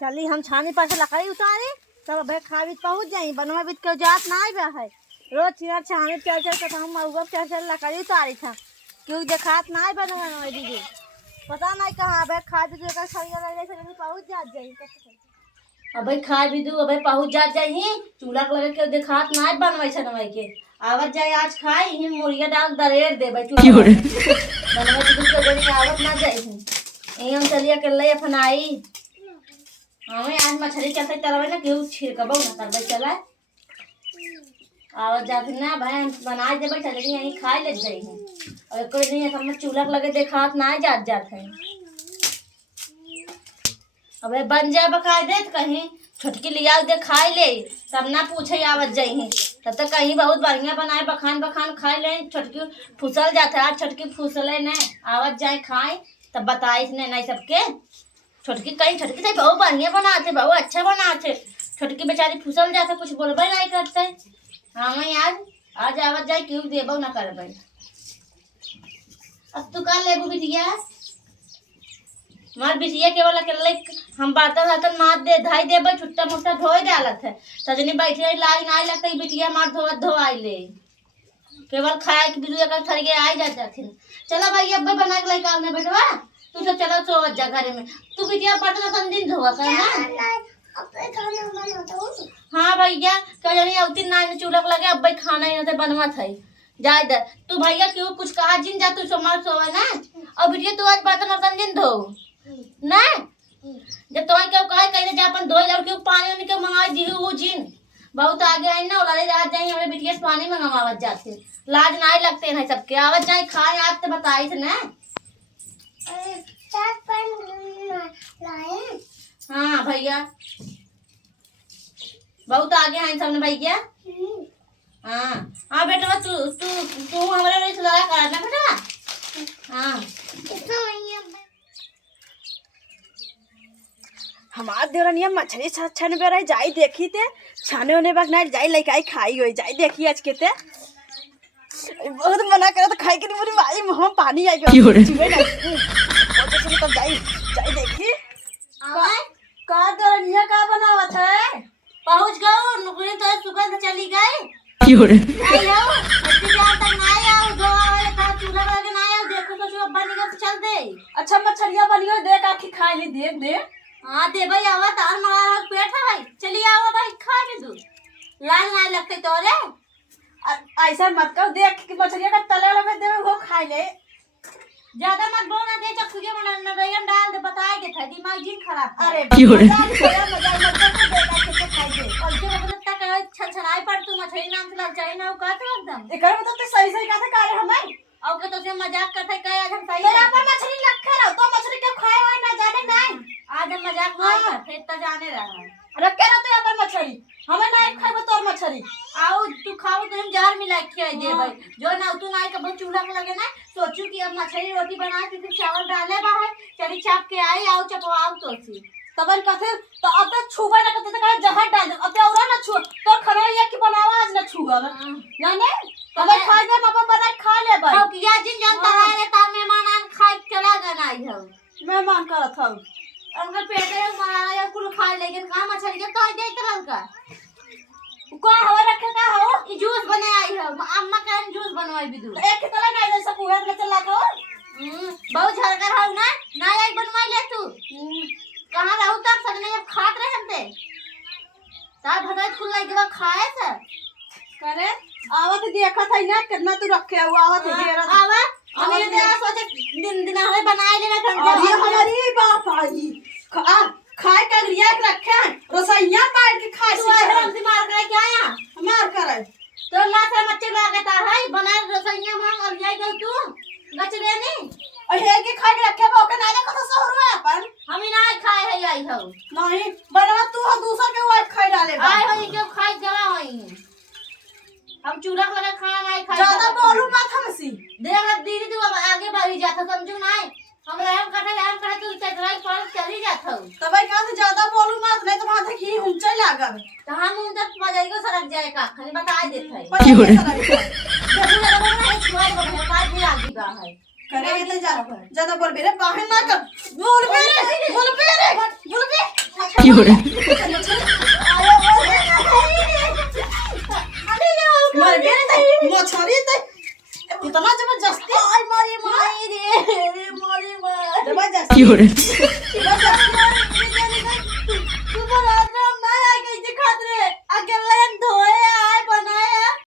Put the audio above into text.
चली हम छानी पर से लकड़ी उतारी तब भाई खा भी पहुँच जाई बनवा बीत के जात ना आई है रोज चियर छानी चल चल के हम मऊगा चल चल लकड़ी उतारी था क्यों देखात ना आई बनवा दीदी पता नहीं कहाँ भाई खा भी देकर सरिया लगे से पहुँच जात जाई अबे खा भी दू अबे पहुँच जात जाई चूल्हा लगे के देखात ना बनवाई छनवाई के आवत जाए आज खाई ही मुर्गिया डाल दरेर दे भाई चूल्हा बनवाई दूध के जरी आवत ना जाई यही हम चलिए के ले अपन आई हमें आज मछली चलते चलवे ना केहू छिड़कबो ना करबे चला आवत जात ना भाई हम बना देबे चले यहीं खाई ले जाई और कोई नहीं हम चूल्हा लगे देखात ना जात जात है अबे बन जाए बकायदे कहीं छोटकी लिया दे खाई ले तब ना पूछे आवत जाई तब तक कहीं बहुत बढ़िया बनाए बखान बखान खाई ले छोटकी फुसल जाता है छोटकी फुसले न आवत जाए खाए तब बताइस नहीं सबके छोटकी कहीं छोटकी से बहुत बढ़िया बनाते बहुत अच्छा बनाते छोटकी बेचारी फुसल जाते कुछ बोलबे नहीं करते हमें आज आवत जाए क्यों देबो ना करबे अब तू कर लेबू बिटिया मार बिटिया केवल अकेले हम बर्तन वर्तन मार दे धाई देबे छुट्टा मुट्टा धोए डालत है तजनी बैठे लाइन आई लगता बिटिया मार धोआई ले केवल खाए के बिजू एक थरिए आई जाते चला भाई अब बना के लेके आने बेटवा तू तो चलो सो जा घर में तू बिटिया बर्तन दिन धोआ कर ना हाँ भैया क्या जानी अवती ना चूल्हा लगे अब भाई खाना ही ना बनवा था जाए दे तू भैया क्यों कुछ कहा जिन जा तू सोमवार सोवा ना और बिटिया तू आज बर्तन वर्तन दिन धो ना जब तो क्यों कहे कहीं जा अपन धो जाओ क्यों पानी वानी क्यों मंगा दी वो जिन बहुत आगे आई ना उलाले रात जाए हमारे बिटिया से पानी मंगवावत जाते लाज ना लगते हैं सबके आवत जाए खाए आप तो बताई थे ना हाँ भैया बहुत आगे हैं सबने भैया हाँ हाँ बेटा तू तू तू हमारे सुधारा करना बेटा हाँ हमार देवरनिया मछली छन बेरा जाई देखी ते छाने होने बाग ना जाई लइकाई खाई होई जाई देखी आज के ते बहुत मना करे तो खाई के नहीं पूरी माई मुंह में पानी आई गयो जीवे ना तब जाई जाई देखी का देवरनिया का बनावत है पहुंच गए नुकरी तो सुगंध चली गई आयो इंतजार तक ना आया दो वाले का चूल्हा लगे ना आया देखो तो जो बन गया तो चल दे अच्छा मछलियां बनियो देख आखी खाई ले देख दे हाँ दे भाई आवा तार मारा पेट है भाई चलिए आओ भाई खा के दो लाल ना लगते तोरे ऐसा मत कर देख कि मछलियां का तले लगे दे वो खाई ले ज्यादा मत बोलना दे चक्कू के बना रैयन डाल दे बताए के था दिमाग जी खराब अरे छछनाई पर तू मछली नाम से लग जाए ना का तो एकदम एकर मतलब तो सही सही कहते कारे हमें और के तो से मजाक करते कहे आज हम सही तेरा पर मछली रखे रहो तो मछली के खाए होए ना जाने नहीं आज हम मजाक नहीं करते तो जाने रहा रखे रहो तो अपन मछली हमें नहीं खाए तोर मछली आओ तू खाओ तो हम जार मिला के दे भाई जो ना तू ना के बहुत चूल्हा में लगे ना सोचू कि अब मछली रोटी बना के फिर चावल डाले बाहर चली चाप के आई आओ चपवाओ तो सी तबन कहते तो अब तक छुबे ना करते कहा जहर डाल दे अब औरा ना छु तो खरो ये की बनावा आज ना छुआ जाने तबे खा दे अपन बना खा ले भाई अब किया जिन जानता है ता मेहमान आन खा चला गना आई हो मेहमान करत हूं अंकल पेट में मारा या कुल खा लेकिन कहां मछली के तो दे तरह का को हवा रखे का हो ई जूस बने आई हो अम्मा का जूस बनवाई भी दू एक की तरह गाय जैसा कुआ में चला को बहुत झरकर हो ना एक बनवाई ले तू कहां रहू तक सगने जब खात रहे हमते ता भगाई खुल लागे बा खाए से करे आवत देखत है ना कितना तू रखे हुआ आवत है आवा हम ये तेरा सोचे दिन हमें बनाए लेना कर अरे हमारी बाप आई खाए का रिया रखे रसोईया मार के खाए तू हमसे मार कर क्या आया मार करे तो ला से मच्छर लागता है बना रसोईया मांग और जाई गई तू गच रे नहीं अहे के खाए के रखे बा के ना देखो तो शहर में अपन हम ही ना खाए है आई हो नहीं बनवा तू हो दूसर के वाइफ खाई डाले आए हो ये क्यों खाई जवा होई हम चूल्हा वाला खाना नहीं खाए ज्यादा बोलू मत हमसी देख दीदी तू अब आगे बढ़ी जाता समझू ना हम रहम करे तू चतराई पर चली जात हो तबे का से ज्यादा बोलू मत नहीं तो माथे घी हम चल लागल तो हम उन तक बजाई को सरक जाए का खाली बता देत है क्यों रे करे तो ज्यादा बोल बेरे बाहर ना कर बोल बेरे बोल बे मर गया रे मछली ते इतना जबरदस्ती। मारी मारी रे मारी मार जबरदस्ती